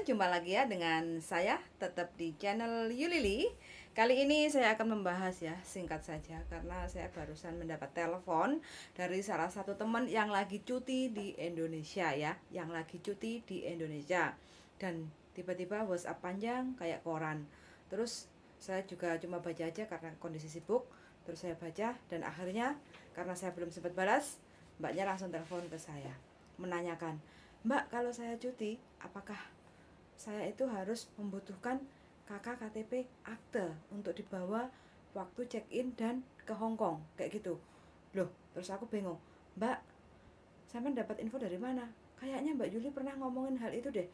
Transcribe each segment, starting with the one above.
teman-teman, jumpa lagi ya dengan saya tetap di channel Yulili. Kali ini saya akan membahas ya, singkat saja karena saya barusan mendapat telepon dari salah satu teman yang lagi cuti di Indonesia ya, Dan tiba-tiba WhatsApp panjang kayak koran. Terus saya juga cuma baca aja karena kondisi sibuk. Terus saya baca dan akhirnya karena saya belum sempat balas, mbaknya langsung telepon ke saya menanyakan, "Mbak, kalau saya cuti, apakah saya itu harus membutuhkan KK KTP akte untuk dibawa waktu check-in dan ke Hong Kong?" Kayak gitu. Loh, terus aku bingung. "Mbak, sampean dapat info dari mana? Kayaknya Mbak Yuli pernah ngomongin hal itu deh."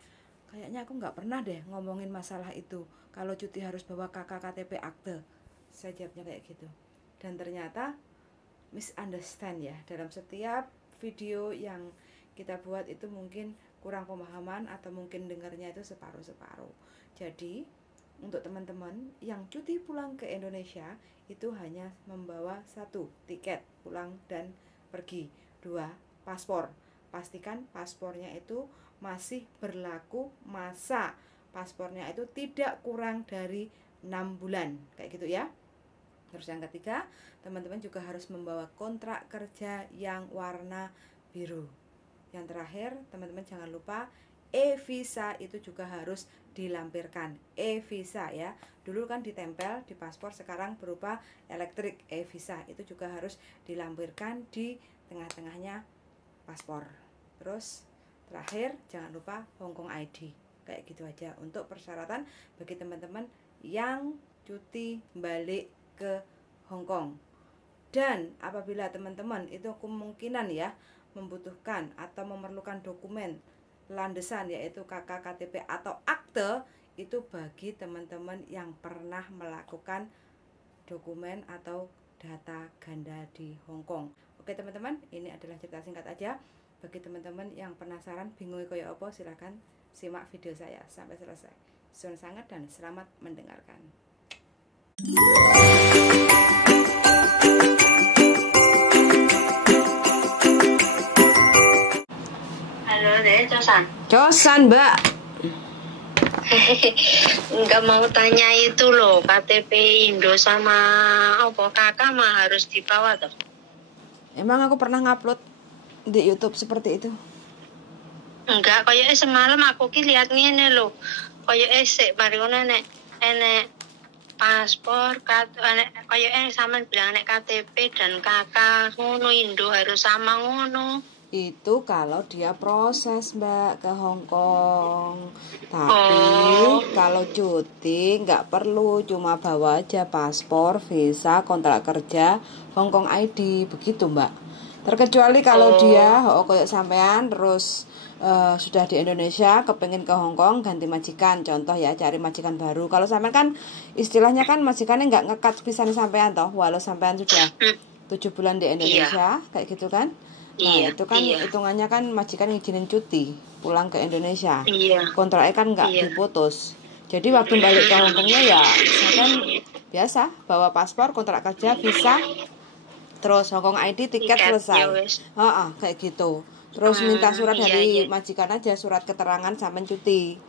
"Kayaknya aku nggak pernah deh ngomongin masalah itu. Kalau cuti harus bawa KK KTP akte." Saya jawabnya kayak gitu. Dan ternyata misunderstand ya. Dalam setiap video yang kita buat itu mungkin kurang pemahaman atau mungkin dengarnya itu separuh-separuh. Jadi untuk teman-teman yang cuti pulang ke Indonesia itu hanya membawa 1 tiket pulang dan pergi, 2 paspor. Pastikan paspornya itu masih berlaku masa paspornya itu tidak kurang dari 6 bulan kayak gitu ya. Terus yang ketiga, teman-teman juga harus membawa kontrak kerja yang warna biru. Yang terakhir, teman-teman jangan lupa e-visa itu juga harus dilampirkan. E-visa ya. Dulu kan ditempel di paspor, sekarang berupa elektrik e-visa. Itu juga harus dilampirkan di tengah-tengahnya paspor. Terus terakhir, jangan lupa Hong Kong ID. Kayak gitu aja untuk persyaratan bagi teman-teman yang cuti balik ke Hong Kong. Dan apabila teman-teman itu kemungkinan ya membutuhkan atau memerlukan dokumen landesan yaitu KK KTP atau akte, itu bagi teman-teman yang pernah melakukan dokumen atau data ganda di Hong Kong. Oke teman-teman, ini adalah cerita singkat aja. Bagi teman-teman yang penasaran bingung kayak apa, silahkan simak video saya sampai selesai. Suwun sangat dan selamat mendengarkan. Halo, Dek, Cosan. Cosan, Mbak. Enggak mau tanya itu loh, KTP Indo sama apa kakak mah harus dibawa tuh. Emang aku pernah ngupload di YouTube seperti itu? Enggak, kayak semalam aku ki lihat ngene loh. Kayak sik mari ngono enek paspor kayak sampean bilang nek KTP dan kakak ngono Indo harus sama ngono. Itu kalau dia proses Mbak ke Hong Kong. Tapi kalau cuti nggak perlu, cuma bawa aja paspor, visa, kontrak kerja, Hong Kong ID, begitu Mbak. Terkecuali kalau dia kayak sampean terus sudah di Indonesia kepengen ke Hong Kong, ganti majikan, contoh ya, cari majikan baru. Kalau sampean kan istilahnya kan majikannya nggak ngekat pisan sampean toh, walau sampean sudah 7 bulan di Indonesia, kayak gitu kan. Nah itu kan hitungannya kan majikan ngizinin cuti pulang ke Indonesia, kontraknya kan nggak diputus. Jadi waktu balik ke Hong Kongnya ya misalkan biasa bawa paspor, kontrak kerja, visa, terus Hong Kong ID, tiket, selesai. Kayak gitu. Terus minta surat dari majikan aja, surat keterangan sampai cuti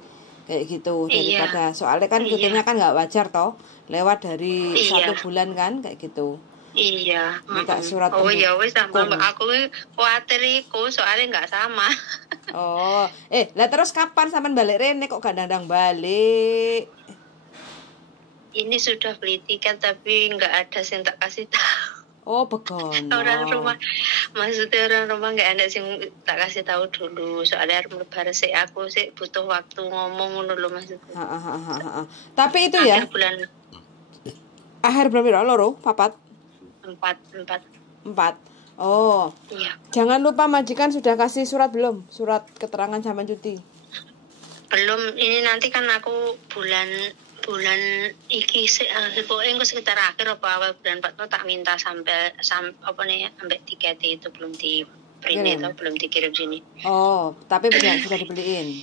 kayak gitu, daripada soalnya kan cutinya kan nggak wajar toh, lewat dari 1 bulan kan kayak gitu. Iya. Minta surat ya wes sama aku khawatir iku soalnya nggak sama. Lah terus kapan sampean balik rene kok gak dandang balik? Ini sudah beli tiket tapi nggak ada yang tak kasih tahu. Begono. Orang rumah, maksudnya orang rumah nggak ada yang tak kasih tahu dulu. Soalnya harus lebaran sih aku sih butuh waktu ngomong dulu maksudnya. Tapi itu ya. Akhir berapa loro? 4. 4. Iya. Jangan lupa majikan sudah kasih surat belum? Surat keterangan sama cuti. Belum, ini nanti kan aku bulan iki pokoknya sekitar akhir apa awal bulan 4 tak minta sampai tiket itu belum di print itu belum dikirim sini. Tapi sudah dibeliin.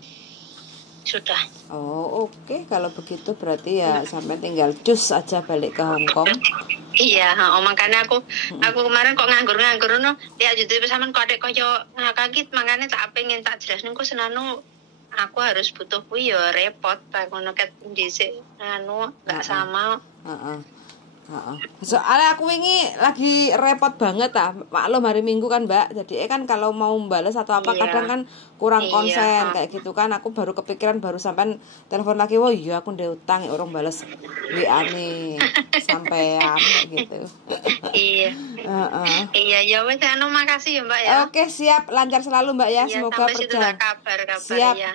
Sudah. Oke. Kalau begitu berarti ya sampai tinggal cus aja balik ke Hong Kong. Iya, makanya aku kemarin kok nganggur no. Lihat YouTube sampean kok adek koyo ngakakit, makanya tak pengen tak jelasin kok senanu aku harus butuh kuwi ya repot aku nek dhisik gak sama. Heeh. Soalnya aku ini lagi repot banget maklum hari Minggu kan Mbak, jadi kan kalau mau balas atau apa kadang kan kurang konsen kayak gitu kan. Aku baru kepikiran baru sampai telepon lagi, wah iya aku udah utang orang balas WA nih sampean kayak gitu. Iya. Iya ya wes makasih ya Mbak ya. Oke siap, lancar selalu Mbak ya, semoga perjalanan siap ya.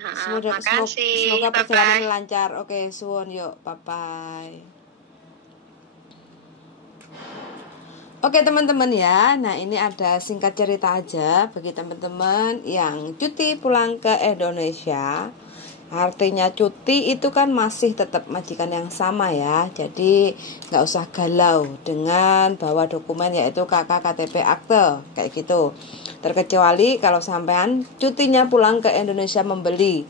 semoga perjalanan lancar. Oke suwun yuk, bye bye. Oke teman-teman ya, nah ini ada singkat cerita aja bagi teman-teman yang cuti pulang ke Indonesia. Artinya cuti itu kan masih tetap majikan yang sama ya. Jadi nggak usah galau dengan bawa dokumen yaitu KK, KTP, akte kayak gitu. Terkecuali kalau sampean cutinya pulang ke Indonesia membeli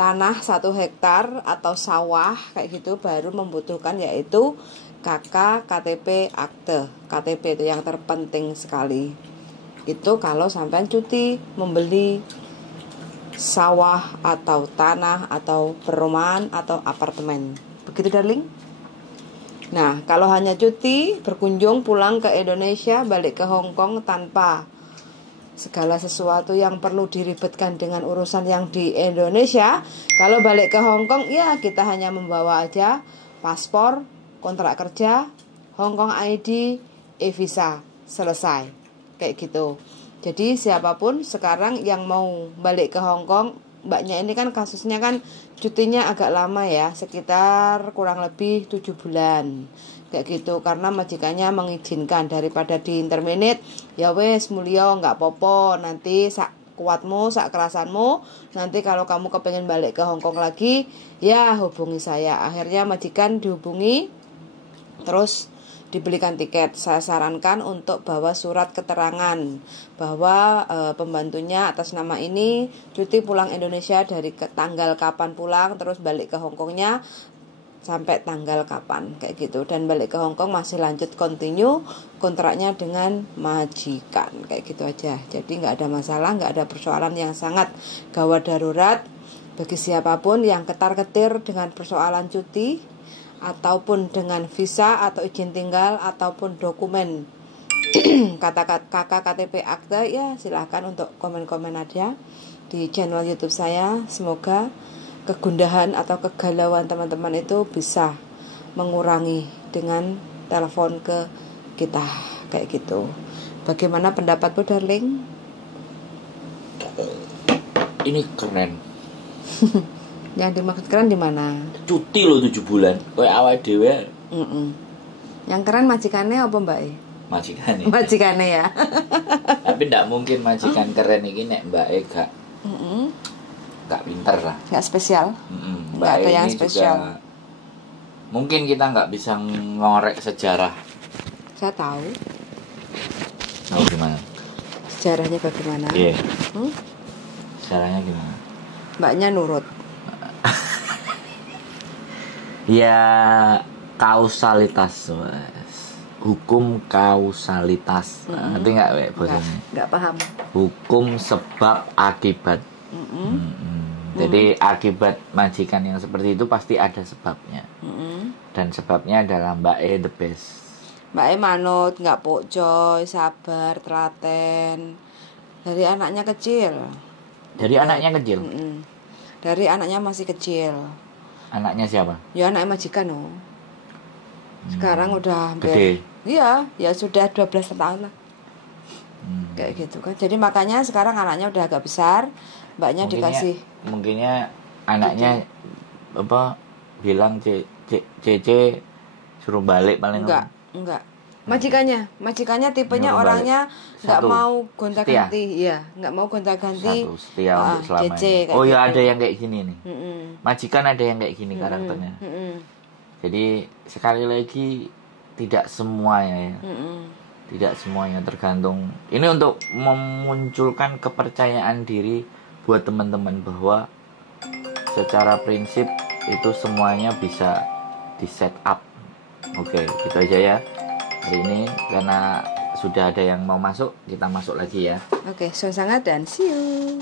tanah 1 hektar atau sawah kayak gitu, baru membutuhkan yaitu KK, KTP, akte. KTP itu yang terpenting sekali. Itu kalau sampean cuti membeli sawah atau tanah atau perumahan atau apartemen. Begitu darling? Nah, kalau hanya cuti berkunjung pulang ke Indonesia, balik ke Hong Kong tanpa segala sesuatu yang perlu diribetkan dengan urusan yang di Indonesia, kalau balik ke Hong Kong ya kita hanya membawa aja paspor, kontrak kerja, Hong Kong ID, e-visa, selesai. Kayak gitu. Jadi siapapun sekarang yang mau balik ke Hong Kong, mbaknya ini kan kasusnya kan cutinya agak lama ya, sekitar kurang lebih 7 bulan. Kayak gitu, karena majikannya mengizinkan daripada di interminate, ya wes mulio nggak popo, nanti sak kuatmu, sak kerasanmu, nanti kalau kamu kepengen balik ke Hong Kong lagi, ya hubungi saya. Akhirnya majikan dihubungi, terus dibelikan tiket. Saya sarankan untuk bawa surat keterangan bahwa pembantunya atas nama ini cuti pulang Indonesia dari tanggal kapan pulang, terus balik ke Hong Kongnya sampai tanggal kapan kayak gitu, dan balik ke Hong Kong masih lanjut continue kontraknya dengan majikan kayak gitu aja. Jadi nggak ada masalah, nggak ada persoalan yang sangat gawat darurat bagi siapapun yang ketar-ketir dengan persoalan cuti ataupun dengan visa atau izin tinggal ataupun dokumen KK, KTP, akte, ya silahkan untuk komen-komen aja di channel YouTube saya. Semoga kegundahan atau kegalauan teman-teman itu bisa mengurangi dengan telepon ke kita kayak gitu. Bagaimana pendapatmu darling? Ini keren. Yang dimaksud keren di mana? Cuti lo 7 bulan. Kayak awake dhewe. Yang keren majikannya apa Mbak? Majikannya. Majikannya ya. Tapi ndak mungkin majikan keren iki nek Mbak gak gak pinter lah. Gak spesial. Mbak ada yang ini spesial. Juga, mungkin kita nggak bisa ngorek sejarah. Saya tahu. Tahu gimana? Sejarahnya bagaimana? Iya. Sejarahnya gimana? Mbaknya nurut. Ya kausalitas, hukum kausalitas. Ngerti nggak bahasanya? Nggak paham. Hukum sebab akibat. Jadi akibat majikan yang seperti itu pasti ada sebabnya. Dan sebabnya adalah Mbak E the best. Mbak E manut, nggak pokcoy, sabar, telaten. Dari anaknya kecil. Dari anaknya kecil. Dari anaknya masih kecil. Anaknya siapa? Ya anaknya majikan loh. Sekarang udah hampir. Gede. Iya, ya sudah 12 tahun lah. Kayak gitu kan. Jadi makanya sekarang anaknya udah agak besar. Mbaknya dikasih. Mungkinnya anaknya apa bilang CC suruh balik paling. Enggak. Majikannya tipenya Nyuruh orangnya nggak mau gonta-ganti, iya, nggak mau gonta-ganti. Satu setia untuk selamanya. Oh ya gitu. ada yang kayak gini nih. Majikan ada yang kayak gini karakternya. Jadi sekali lagi tidak semuanya ya. Tidak semuanya, tergantung. Ini untuk memunculkan kepercayaan diri buat teman-teman bahwa secara prinsip itu semuanya bisa di set up. Oke, gitu aja ya hari ini, karena sudah ada yang mau masuk, kita masuk lagi ya. Oke, sangat dan see you.